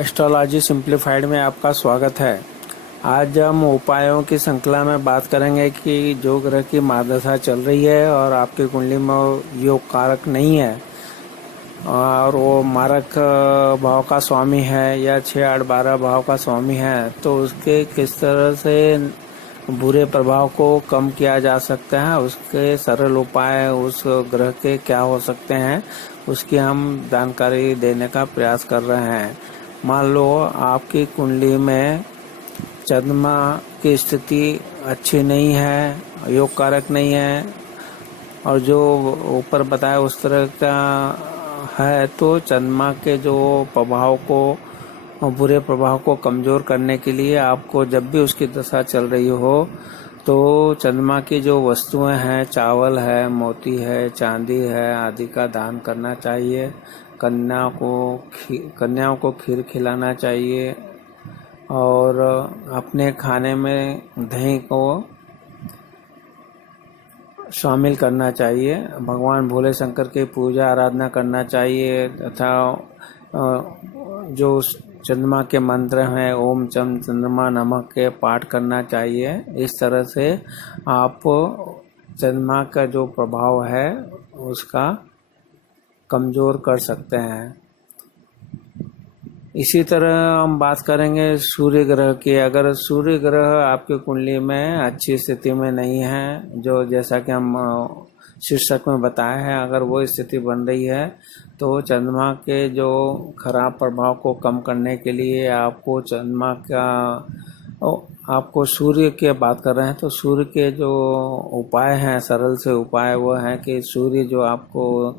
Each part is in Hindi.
एस्ट्रोलॉजी सिंप्लीफाइड में आपका स्वागत है। आज हम उपायों की श्रृंखला में बात करेंगे कि जो ग्रह की महादशा चल रही है और आपकी कुंडली में योग कारक नहीं है और वो मारक भाव का स्वामी है या 6, 8, 12 भाव का स्वामी है, तो उसके किस तरह से बुरे प्रभाव को कम किया जा सकता है, उसके सरल उपाय उस ग्रह के क्या हो सकते हैं, उसकी हम जानकारी देने का प्रयास कर रहे हैं। मान लो आपकी कुंडली में चंद्रमा की स्थिति अच्छी नहीं है, योग कारक नहीं है और जो ऊपर बताया उस तरह का है, तो चंद्रमा के जो प्रभाव को, बुरे प्रभाव को कमजोर करने के लिए आपको जब भी उसकी दशा चल रही हो तो चंद्रमा की जो वस्तुएं हैं, चावल है, मोती है, चांदी है आदि का दान करना चाहिए। कन्याओं को खीर खिलाना चाहिए और अपने खाने में दही को शामिल करना चाहिए। भगवान भोले शंकर की पूजा आराधना करना चाहिए तथा जो चंद्रमा के मंत्र हैं, ओम चम चंद्रमा नमः के पाठ करना चाहिए। इस तरह से आप चंद्रमा का जो प्रभाव है उसका कमजोर कर सकते हैं। इसी तरह हम बात करेंगे सूर्य ग्रह की। अगर सूर्य ग्रह आपकी कुंडली में अच्छी स्थिति में नहीं है, जो जैसा कि हम शीर्षक में बताया है, अगर वो स्थिति बन रही है तो चंद्रमा के जो खराब प्रभाव को कम करने के लिए आपको सूर्य की बात कर रहे हैं तो सूर्य के जो उपाय हैं, सरल से उपाय, वो है कि सूर्य जो आपको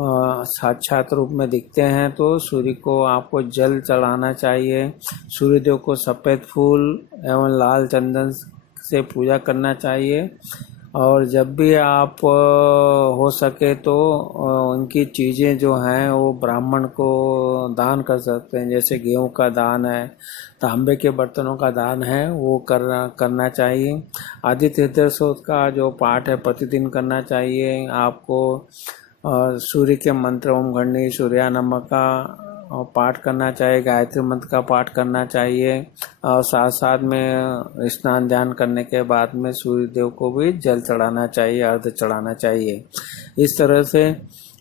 साक्षात रूप में दिखते हैं तो सूर्य को आपको जल चढ़ाना चाहिए। सूर्यदेव को सफ़ेद फूल एवं लाल चंदन से पूजा करना चाहिए और जब भी आप हो सके तो उनकी चीज़ें जो हैं वो ब्राह्मण को दान कर सकते हैं। जैसे गेहूं का दान है, तांबे के बर्तनों का दान है, वो करना चाहिए। आदित्य हृदय स्तोत्र का जो पाठ है प्रतिदिन करना चाहिए आपको। और सूर्य के मंत्र ओम घड़ी सूर्या नमः का पाठ करना चाहिए, गायत्री मंत्र का पाठ करना चाहिए और साथ साथ में स्नान ध्यान करने के बाद में सूर्य देव को भी जल चढ़ाना चाहिए, अर्घ्य चढ़ाना चाहिए। इस तरह से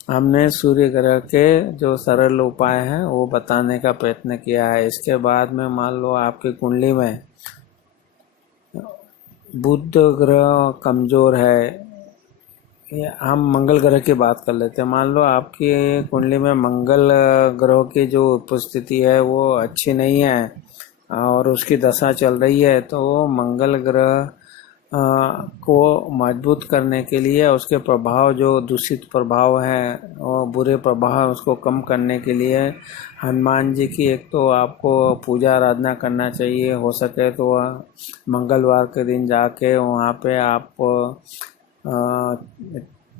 हमने सूर्य ग्रह के जो सरल उपाय हैं वो बताने का प्रयत्न किया है। इसके बाद में मान लो आपकी कुंडली में बुध ग्रह कमजोर है, हम मंगल ग्रह की बात कर लेते हैं। मान लो आपकी कुंडली में मंगल ग्रह की जो उपस्थिति है वो अच्छी नहीं है और उसकी दशा चल रही है, तो मंगल ग्रह को मजबूत करने के लिए, उसके प्रभाव जो दूषित प्रभाव हैं और बुरे प्रभाव उसको कम करने के लिए हनुमान जी की एक तो आपको पूजा आराधना करना चाहिए। हो सके तो मंगलवार के दिन जाके वहाँ पे आप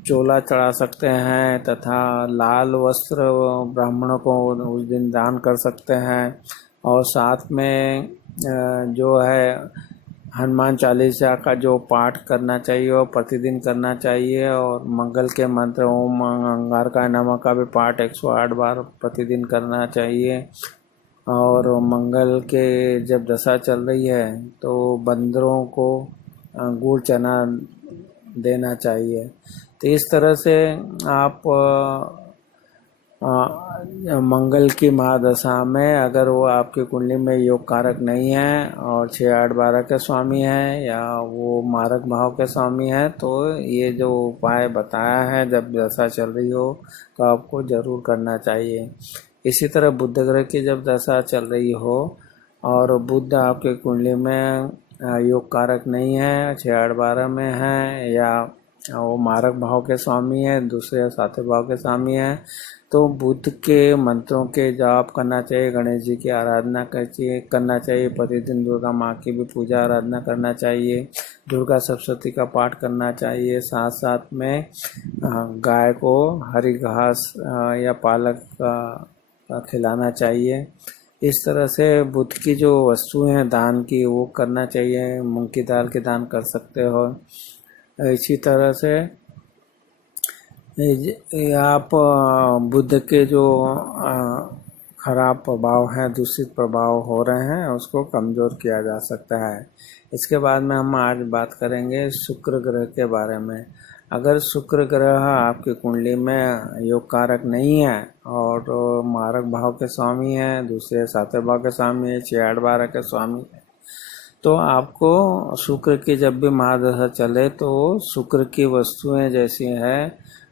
चोला चढ़ा सकते हैं तथा लाल वस्त्र ब्राह्मणों को उस दिन दान कर सकते हैं और साथ में जो है हनुमान चालीसा का जो पाठ करना चाहिए और प्रतिदिन करना चाहिए और मंगल के मंत्र ओम अंगारकाय नमः का भी पाठ 108 बार प्रतिदिन करना चाहिए। और मंगल के जब दशा चल रही है तो बंदरों को गुड़ चना देना चाहिए। तो इस तरह से आप मंगल की महादशा में अगर वो आपकी कुंडली में योग कारक नहीं है और 6, 8, 12 के स्वामी है या वो मारक भाव के स्वामी है, तो ये जो उपाय बताया है जब दशा चल रही हो तो आपको जरूर करना चाहिए। इसी तरह बुध ग्रह की जब दशा चल रही हो और बुध आपके कुंडली में योग कारक नहीं है, 6, 8, 12 में है या वो मारक भाव के स्वामी है, दूसरे या सातवें भाव के स्वामी है, तो बुध के मंत्रों के जाप करना चाहिए, गणेश जी की आराधना करना चाहिए, प्रतिदिन दुर्गा माँ की भी पूजा आराधना करना चाहिए, दुर्गा सप्तशती का पाठ करना चाहिए। साथ साथ में गाय को हरी घास या पालक का खिलाना चाहिए। इस तरह से बुध की जो वस्तुएं हैं दान की, वो करना चाहिए। मूंग की दाल के दान कर सकते हो। इसी तरह से आप बुध के जो खराब प्रभाव हैं, दूषित प्रभाव हो रहे हैं, उसको कमज़ोर किया जा सकता है। इसके बाद में हम आज बात करेंगे शुक्र ग्रह के बारे में। अगर शुक्र ग्रह आपकी कुंडली में योग कारक नहीं है और मारक भाव के स्वामी है, दूसरे सातवें भाव के स्वामी है, 6-8-12 के स्वामी है, तो आपको शुक्र की जब भी महादशा चले तो शुक्र की वस्तुएं जैसी है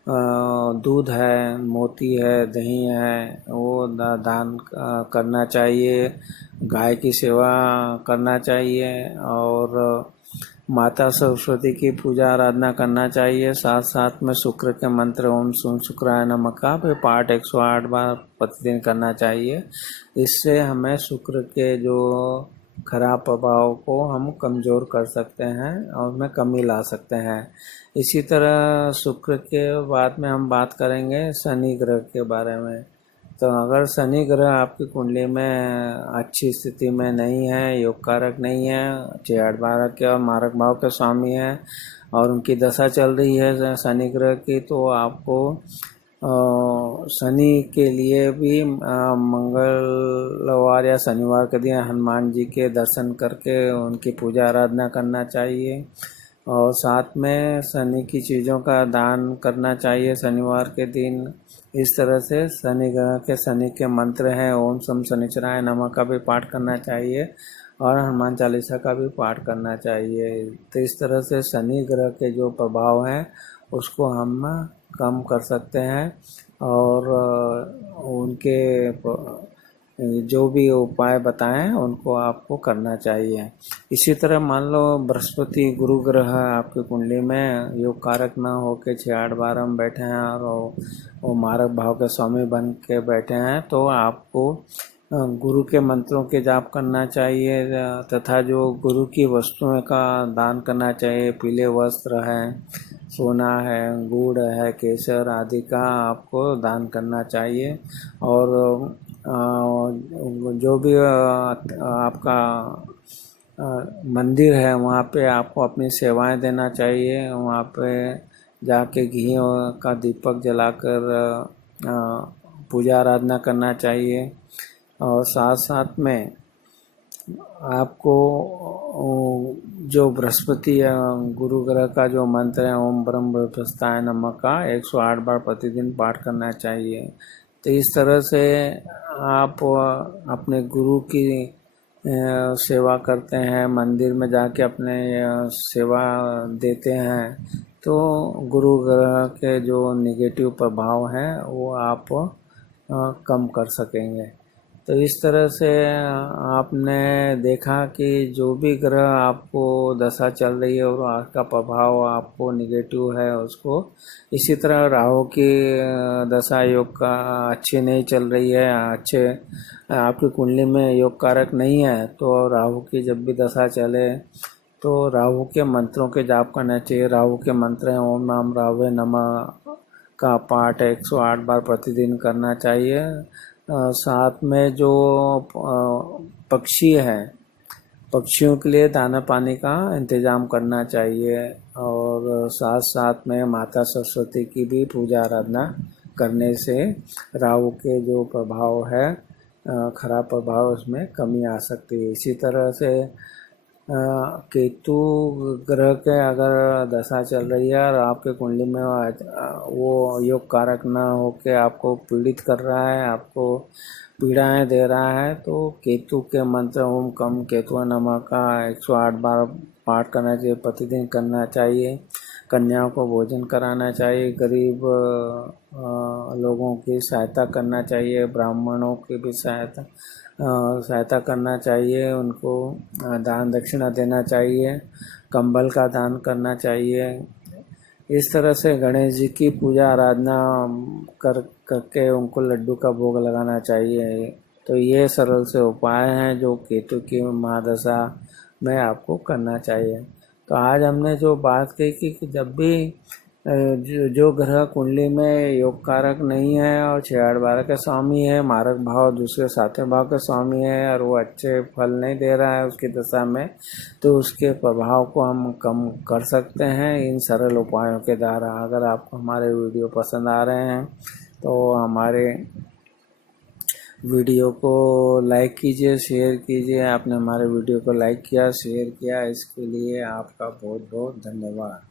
दूध है, मोती है, दही है, वो दान करना चाहिए। गाय की सेवा करना चाहिए और माता सरस्वती की पूजा आराधना करना चाहिए। साथ साथ में शुक्र के मंत्र ओम सूं शुक्राय नमः का भी पाठ 108 बार प्रतिदिन करना चाहिए। इससे हमें शुक्र के जो खराब प्रभाव को हम कमज़ोर कर सकते हैं और उसमें कमी ला सकते हैं। इसी तरह शुक्र के बाद में हम बात करेंगे शनि ग्रह के बारे में। तो अगर शनि ग्रह आपकी कुंडली में अच्छी स्थिति में नहीं है, योग कारक नहीं है, 6-8-12 के और मारक भाव के स्वामी है और उनकी दशा चल रही है शनि ग्रह की, तो आपको शनि के लिए भी मंगलवार या शनिवार के दिन हनुमान जी के दर्शन करके उनकी पूजा आराधना करना चाहिए और साथ में शनि की चीज़ों का दान करना चाहिए शनिवार के दिन। इस तरह से शनि ग्रह के शनि के मंत्र हैं ओम सम शनिचराय नमः का भी पाठ करना चाहिए और हनुमान चालीसा का भी पाठ करना चाहिए। तो इस तरह से शनि ग्रह के जो प्रभाव हैं उसको हम कम कर सकते हैं और उनके जो भी उपाय बताएं उनको आपको करना चाहिए। इसी तरह मान लो बृहस्पति गुरु ग्रह आपकी कुंडली में योग कारक ना होकर 6-8-12 में बैठे हैं और वो मारक भाव के स्वामी बन के बैठे हैं, तो आपको गुरु के मंत्रों के जाप करना चाहिए तथा जो गुरु की वस्तुओं का दान करना चाहिए। पीले वस्त्र है, सोना है, गुड़ है, केसर आदि का आपको दान करना चाहिए और जो भी आपका मंदिर है वहाँ पे आपको अपनी सेवाएं देना चाहिए। वहाँ पे जाके घी का दीपक जलाकर पूजा आराधना करना चाहिए और साथ साथ में आपको जो बृहस्पति गुरु ग्रह का जो मंत्र है ओम ब्रह्म बृहस्पताय नमः का 108 बार प्रतिदिन पाठ करना चाहिए। तो इस तरह से आप अपने गुरु की सेवा करते हैं, मंदिर में जाके अपने सेवा देते हैं, तो गुरु ग्रह के जो नेगेटिव प्रभाव हैं वो आप कम कर सकेंगे। तो इस तरह से आपने देखा कि जो भी ग्रह आपको दशा चल रही है और उसका प्रभाव आपको निगेटिव है उसको, इसी तरह राहु की दशा योग का अच्छी नहीं चल रही है, अच्छे आपकी कुंडली में योग कारक नहीं है, तो राहु की जब भी दशा चले तो राहु के मंत्रों के जाप करना चाहिए। राहु के मंत्र हैं ओम नाम राहुवे नमः का पाठ 108 बार प्रतिदिन करना चाहिए। साथ में जो पक्षी हैं, पक्षियों के लिए दाना पानी का इंतज़ाम करना चाहिए और साथ साथ में माता सरस्वती की भी पूजा आराधना करने से राहु के जो प्रभाव है खराब प्रभाव उसमें कमी आ सकती है। इसी तरह से केतु ग्रह के अगर दशा चल रही है और आपके कुंडली में वो योग कारक ना होके आपको पीड़ित कर रहा है, आपको पीड़ाएं दे रहा है, तो केतु के मंत्र ओम कम केतु नमः का 108 बार पाठ करना चाहिए, प्रतिदिन करना चाहिए। कन्याओं को भोजन कराना चाहिए, गरीब लोगों की सहायता करना चाहिए, ब्राह्मणों की भी सहायता करना चाहिए, उनको दान दक्षिणा देना चाहिए, कंबल का दान करना चाहिए। इस तरह से गणेश जी की पूजा आराधना करके उनको लड्डू का भोग लगाना चाहिए। तो ये सरल से उपाय हैं जो केतु की महादशा में आपको करना चाहिए। तो आज हमने जो बात की कि जब भी जो ग्रह कुंडली में योग कारक नहीं है और 6-8-12 के स्वामी है, मारक भाव दूसरे सातवें भाव के स्वामी है और वो अच्छे फल नहीं दे रहा है उसकी दशा में, तो उसके प्रभाव को हम कम कर सकते हैं इन सरल उपायों के द्वारा। अगर आपको हमारे वीडियो पसंद आ रहे हैं तो हमारे वीडियो को लाइक कीजिए, शेयर कीजिए। आपने हमारे वीडियो को लाइक किया, शेयर किया, इसके लिए आपका बहुत बहुत धन्यवाद।